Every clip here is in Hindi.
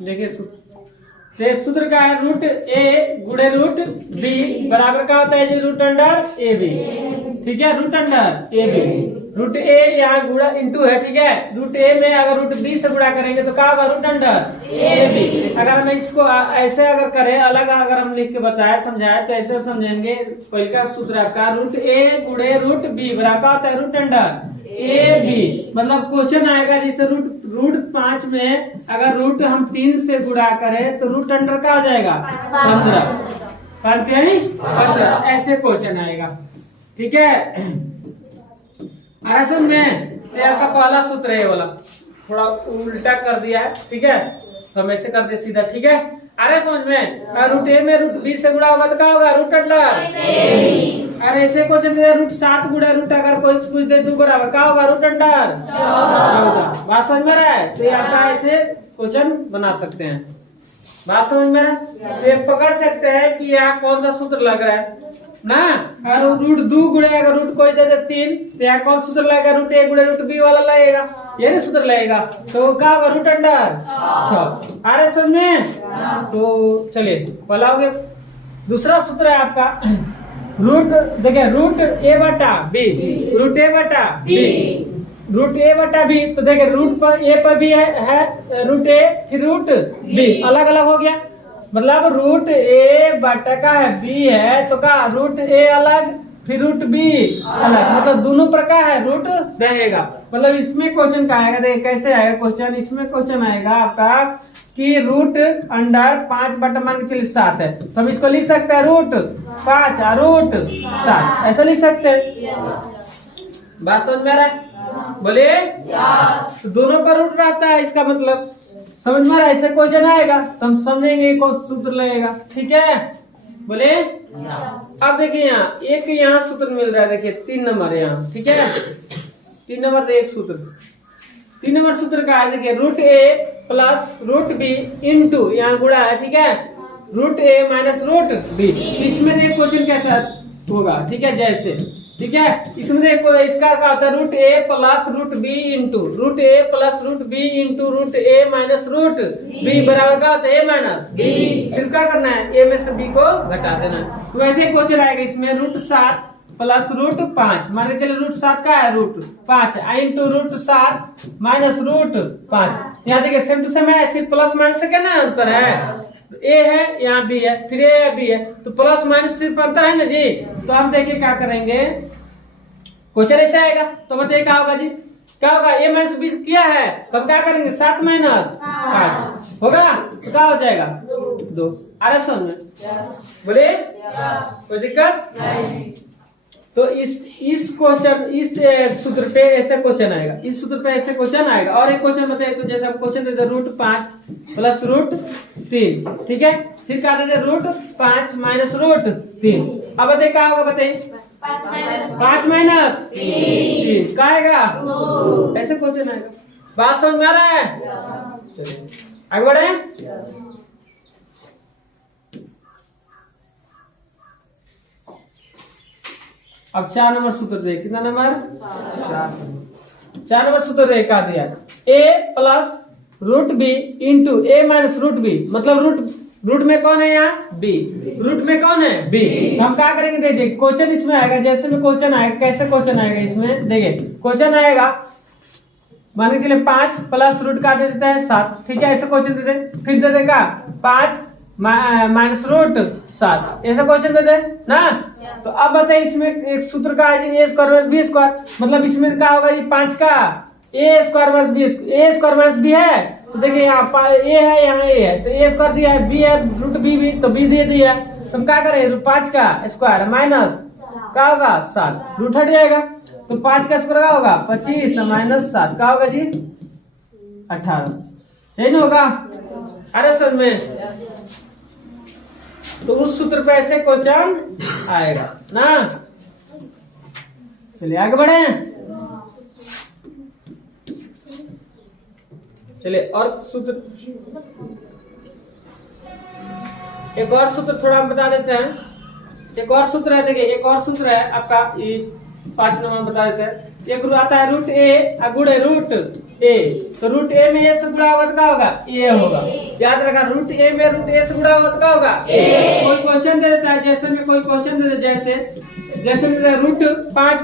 देखिए सूत्र का है रूट ए गुणे रूट बी बराबर का होता है जी रूट अंडर ए बी। ठीक है, root under A B. Root A यहाँ गुणा इंटू है। ठीक है, रूट ए में अगर रूट बी से गुणा करेंगे तो क्या होगा रूट अंडर ए बी। अगर हम इसको ऐसे अगर करें अलग अगर हम लिख के बताया समझाया तो ऐसे समझेंगे। पहले का सूत्र आपका रूट ए गुणे रूट बी बराबर होता है रूट अंडर ए बी। मतलब क्वेश्चन आएगा जैसे रूट 5 में अगर रूट हम 3 से गुणा करें तो रूट अंडर का हो जाएगा 15। ऐसे क्वेश्चन आएगा। ठीक है, समझ में तो आपका पहला सूत्र है वाला थोड़ा उल्टा कर दिया है। ठीक है, तो हम ऐसे कर दे सीधा। ठीक है, अरे समझ में रूट ए में रूट बी से गुणा होगा तो क्या होगा रूट अंडर। अरे ऐसे क्वेश्चन दे रूट 7 गुणा रूट अगर कोई कुछ दे 2 बराबर क्या होगा रूट अंडर 14। बात समझ में रहा है? तो ये आपका ऐसे क्वेश्चन बना सकते हैं। बात समझ में है? तो ये पकड़ सकते हैं कि यहाँ कौन सा सूत्र लग रहा है ना। अगर रूट 2 गुणे अगर रूट कोई दे 3 तो यहाँ कौन सूत्र लगेगा रूट ए गुणे रूट बी वाला लगेगा, ये नहीं सूत्र लगेगा। तो क्या होगा रूट अंडर 6। आ रहे समझ में? तो चलिए पहला हो गया। दूसरा सूत्र है आपका रूट देखिए रूट ए बटा बी। रूट ए बटा बी, रूट ए बटा बी। तो देखिए रूट पर ए पर भी है रूट ए फिर रूट बी अलग अलग हो गया। मतलब रूट ए बटा का है बी है तो का रूट ए अलग फिर रूट बी अलग, मतलब दोनों प्रकार है रूट रहेगा। मतलब इसमें क्वेश्चन का आएगा देखिए कैसे आएगा क्वेश्चन। इसमें क्वेश्चन आएगा आपका कि रूट अंडर 5 बटा मान के चलिए 7 है तो हम इसको लिख सकते हैं रूट 5 और रूट 7 ऐसा लिख सकते हैं। बात समझ में आ रहा है? बोलिए। तो दोनों पर रूट रहता है इसका मतलब समझ में आ रहा है? ऐसे क्वेश्चन आएगा तो हम समझेंगे कौन सूत्र लगेगा। ठीक है, बोले। अब देखिए यहाँ एक यहाँ सूत्र मिल रहा है देखिए 3 नंबर यहाँ। ठीक है, 3 नंबर एक सूत्र 3 नंबर सूत्र का है देखिए root A plus root B into यहाँ गुणा है। ठीक है, root A minus root B. इसमें देखिए क्वेश्चन कैसा होगा। ठीक है, जैसे ठीक है इसमें देखो इसका क्या होता है root A plus root B into root A plus root B into root A minus root B बराबर का होता है ए माइनस बी। सिर्फ क्या करना है ए में से बी को घटा देना है। तो ऐसे क्वेश्चन आएगा इसमें रूट 7 प्लस रूट 5 मान के चले रूट 7 का है root 5 into root 7 minus root 5। यहाँ देखिए सेम टू सेम है सिर्फ प्लस माइनस से क्या ना अंतर है। ए है यहाँ बी है फिर ए बी है तो प्लस माइनस सिर्फ अंतर है ना जी। तो हम देखिए क्या करेंगे क्वेश्चन ऐसे आएगा तो बताइए क्या होगा जी। क्या होगा ए माइनस बी किया है तो हम क्या करेंगे 7 माइनस 5 होगा तो क्या हो जाएगा 2। आ रहा समझ में? बोले कोई दिक्कत नहीं। तो इस क्वेश्चन इस सूत्र पे ऐसे क्वेश्चन आएगा, इस सूत्र पे ऐसे क्वेश्चन आएगा। और एक क्वेश्चन बताइए तो जैसे हम क्वेश्चन देते रूट 5 प्लस रूट 3। ठीक है, फिर क्या देते रूट 5 माइनस रूट 3। अब बताइए क्या होगा बताइए 5 माइनस 3 क्या आएगा ऐसे क्वेश्चन आएगा। बात समझ में आ रहा है? चलिए आगे बढ़े। अब 4 नंबर सूत्र देख कितना नंबर 4 नंबर सूत्र देख का दिया ए plus root B into A minus root B. मतलब रूट में कौन है यहाँ बी, रूट में कौन है बी। हम क्या करेंगे देखिए क्वेश्चन इसमें आएगा जैसे में क्वेश्चन आएगा कैसे क्वेश्चन आएगा इसमें देखिए क्वेश्चन आएगा मान के चलिए 5 प्लस रूट का दे देता है 7। ठीक है, ऐसे क्वेश्चन दे दे फिर दे देगा 5 माइनस रूट 7 ऐसा क्वेश्चन दे दे ना। तो अब बताइए इसमें एक सूत्र का है A square minus B square. मतलब इसमें क्या होगा ये 5 का ए स्क्वायर माइनस बी ए स्क्वायर माइनस बी है तो देखिए यहाँ ए है यहाँ ए है तो ए स्क्वायर दिया है बी है रूट बी तो बी दे दिया। तो हम क्या करें 5 का स्क्वायर माइनस क्या होगा 7 रूट हट जाएगा तो 5 का स्क्वायर क्या होगा 25 माइनस 7 क्या होगा जी 18। यही ना होगा? अरे सर में तो उस सूत्र पे ऐसे क्वेश्चन आएगा ना। चलिए आगे बढ़े। चलिए और सूत्र एक और सूत्र थोड़ा हम बता देते हैं। एक और सूत्र है देखिए एक और सूत्र है आपका ये 5 नंबर बता देते हैं। एक आता है रूट ए गुणे रूट ए, तो रूट ए में ए से गुणा होगा तो क्या होगा? ए होगा। याद रखा, रूट ए में रूट ए से गुणा होगा तो क्या होगा? कोई क्वेश्चन दे देता है, जैसे में कोई क्वेश्चन दे देता है, जैसे में रूट 5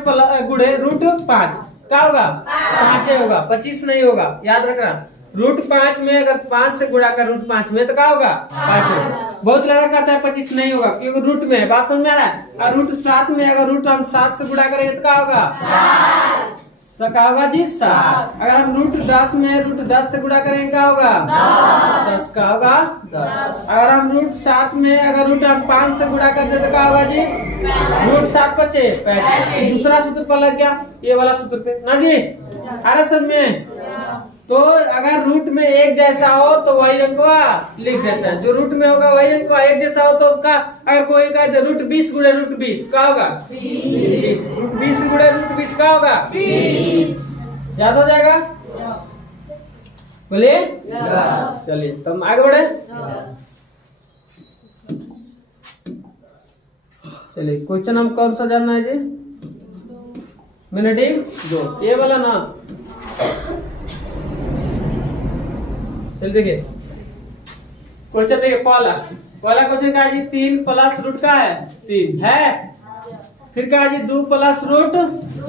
गुणे रूट 5 क्या होगा? 5 होगा, 25 नहीं होगा। याद रखना, रूट 5 में अगर 5 से गुणा कर रूट 5 में तो क्या होगा? 5 होगा। बहुत लड़का कहता है 25 नहीं होगा क्योंकि रूट में है, बात समझ में आ रहा है। और रूट 7 में अगर रूट हम 7 से गुणा करेंगे तो क्या होगा? तो क्या होगा जी? 7। अगर हम रूट 10 में रूट 10 से गुणा करेंगे क्या होगा? 10 का होगा 10। अगर हम रूट 7 में अगर रूट हम 5 से गुणा कर दे तो क्या होगा जी? रूट 7 बचे 35। दूसरा सूत्र पर लग गया, ये वाला सूत्र पे ना जी। अरे सब में तो अगर रूट में एक जैसा हो तो वही अंकवा लिख देता है, जो रूट में होगा वही अंकवा एक जैसा हो तो उसका अगर कोई कहते रूट 20 गुणे रूट 20 क्या होगा? 20। रूट 20 गुणे रूट 20 क्या होगा? 20। याद हो जाएगा? बोलिए चलिए तो हम आगे बढ़े। चलिए क्वेश्चन हम कौन सा जानना है जी? मिनटिंग 2 ये वाला ना। चल देखिए क्वेश्चन, देखिए पहला क्वेश्चन का है जी 3 प्लस रूट का है 3 है, फिर का है जी 2 प्लस रूट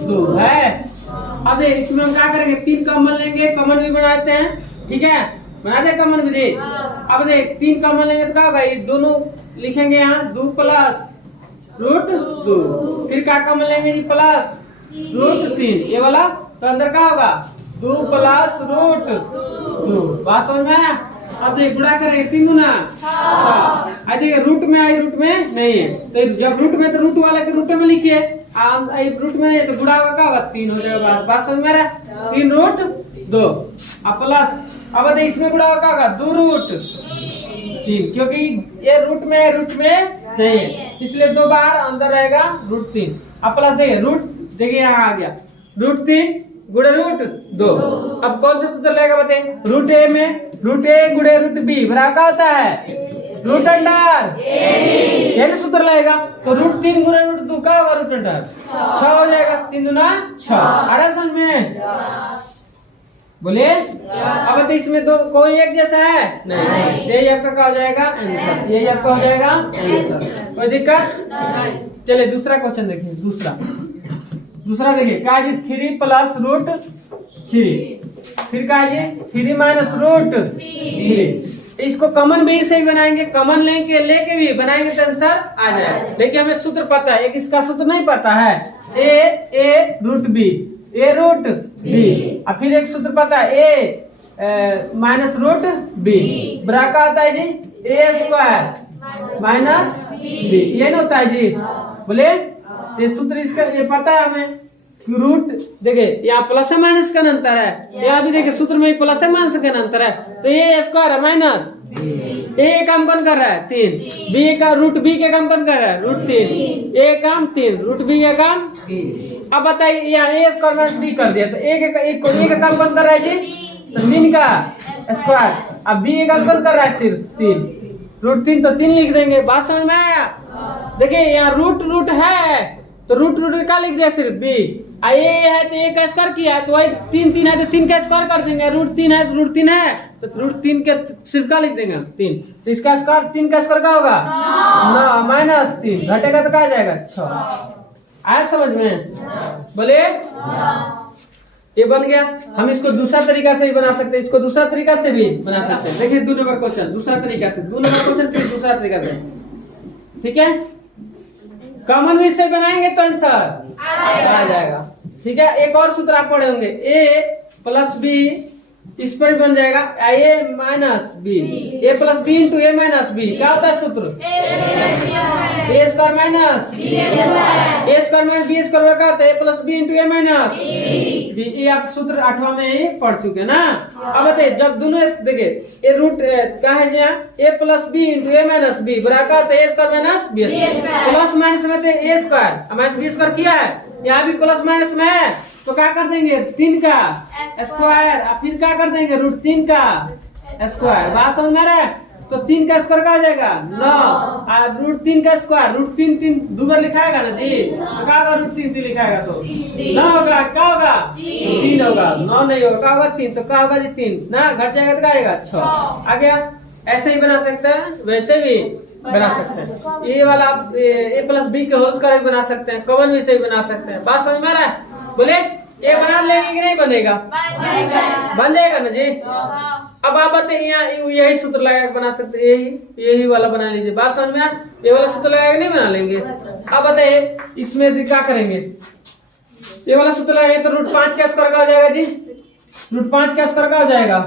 2 है। अब देख इसमें हम क्या करेंगे? 3 कॉमन लेंगे, कॉमन भी बनाते हैं, ठीक है, बनाते हैं कॉमन भी। अब देख 3 कॉमन लेंगे तो क्या होगा? ये दोनों लिखेंगे यहाँ 2 प्लस रूट 2, फिर क्या कॉमन लेंगे जी? प्लस रूट 3 ये वाला, तो अंदर क्या होगा? 2 प्लस रूट 2। बात समझ में आया? अब देख गुणा करेंगे 3 गुना 6। देखिए रूट में आई, रूट में नहीं है, तो जब रूट में तो रूट वाला के रूट में लिखिए, रूट में नहीं तो गुणा होगा क्या होगा? 3 हो जाएगा। बात समझ में आ रहा है? 3 रूट 2 अब प्लस, अब इसमें गुणा होगा क्या होगा? 2 रूट 3, क्योंकि ये रूट में नहीं है इसलिए 2 बार अंदर रहेगा रूट 3। अब प्लस देखिए रूट, देखिए यहाँ आ गया रूट 3 गुणे रूट 2। अब कौन सा सूत्र लगेगा बताइए? रूट ए में रूट ए गुणे रूट बी बराबर क्या होता है? रूट अंडर ए ना सूत्र लगेगा, तो रूट 3 गुणे रूट 2 क्या होगा? रूट अंडर 6 हो जाएगा। 3 दूना 6। अरे समझ में बोलिए। अब तो इसमें दो कोई एक जैसा है नहीं, यही आपका क्या हो जाएगा? आंसर। यही आपका हो जाएगा आंसर, कोई दिक्कत? चलिए दूसरा क्वेश्चन देखिए। दूसरा देखिए क्या जी? 3 प्लस रूट 3, फिर क्या जी? 3 माइनस रूट 3। इसको कॉमन भी से ही बनाएंगे, कॉमन लेके भी बनाएंगे तो आंसर आ जाएगा। लेकिन हमें सूत्र पता है, एक इसका सूत्र नहीं पता है, ए रूट बी, ए रूट बी। और फिर एक सूत्र पता है ए माइनस रूट बी बराबर क्या होता है जी? ए स्क्वायर माइनस बी, ये ना होता है जी? बोले ये सूत्र इसका ये पता है हमें। रूट देखिए यहाँ प्लस है माइनस का अंतर है, यहाँ भी देखिए सूत्र में प्लस है माइनस का अंतर है, तो ये स्क्वायर है माइनस ए काम कौन कर रहा है? 3। बी का रूट बी के काम कौन कर रहा है? रूट 3। ए काम 3, रूट बी का काम। अब बताइए यहाँ ए स्क्वायर माइनस बी कर दिया तो ए का काम कौन कर रहा है जी? तो 3 का स्क्वायर। अब बी का काम कौन कर रहा है? सिर्फ 3, रूट 3 तो 3 लिख देंगे। बात समझ में आया? देखिए यहाँ रूट है तो रूट का लिख दिया सिर्फ बी, ए है तो ए का स्क्वायर किया तो वही 3 है तो 3 का स्क्वायर कर देंगे। रूट 3 है तो रूट 3 है तो रूट 3 के सिर्फ का लिख देंगे 3, तो इसका स्क्वायर 3 का स्क्वायर क्या होगा? 9 माइनस 3 घटेगा तो क्या आ जाएगा? 6। आया समझ में? बोले ये बन गया। हम इसको दूसरा तरीका से भी बना सकते हैं, इसको दूसरा तरीका से भी बना सकते हैं। देखिए 2 नंबर क्वेश्चन दूसरा तरीका से, 2 नंबर क्वेश्चन फिर दूसरा तरीका से, ठीक है? कॉमन भी से बनाएंगे तो आंसर आ जाएगा, ठीक है? एक और सूत्र आप पढ़े होंगे, ए प्लस बी इस पर बन जाएगा ए minus B, A plus B into A minus B. क्या होता है सूत्र? ए स्क्वायर माइनस ए स्क्वायर माइनस बी स्क्वायर का होता है ए plus B into A minus B. ये आप सूत्र 8वां में ही पढ़ चुके ना। अब बताइए जब दोनों देखिए ए रूट क्या है यहाँ? A plus B into A minus B बराबर होता है A square minus B. Plus minus में तो A square minus B square किया है, यहाँ भी प्लस माइनस में है तो क्या कर देंगे? 3 का स्क्वायर, फिर क्या कर देंगे? रूट 3 का स्क्वायर। बात समझ में आ रहा है? तो 3 का स्क्वायर क्या हो जाएगा 9 और √3 का स्क्वायर √3 दो बार लिखाएगा ना जी, तो क्या होगा √3 लिखाएगा तो 9 होगा, क्या होगा 3 होगा, 9 नहीं होगा, क्या होगा 3, तो क्या होगा जी 3 ना, घट जाएगा तो क्या आएगा 6 आ गया। ऐसे ही बना सकते हैं, वैसे भी बना सकते हैं, ये वाला आप a+b के होल स्क्वायर बना सकते हैं, कॉमन भी से भी बना सकते हैं। बात समझ में आ रहा है? बोले ये बना लेंगे कि नहीं बनेगा? बन जाएगा ना जी। अब आप बताइए यही सूत्र लगा के बना सकते हैं, यही वाला बना लीजिए। बात समझ में आ? ये वाला सूत्र लगा के नहीं बना लेंगे। अब बताइए इसमें क्या करेंगे, ये वाला सूत्र लगाएंगे तो √5 का स्क्वायर क्या हो जाएगा जी, √5 का स्क्वायर क्या हो जाएगा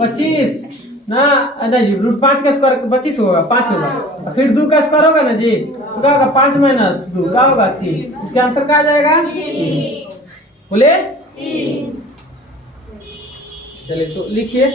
25 ना, नहीं जी √5 का स्क्वायर 25 होगा, 5 होगा, फिर 2 का स्क्वायर होगा ना जी, तो क्या होगा 5 - 2 क्या होगा 3, इसका आंसर क्या आ जाएगा? बोले चलिए तो लिखिए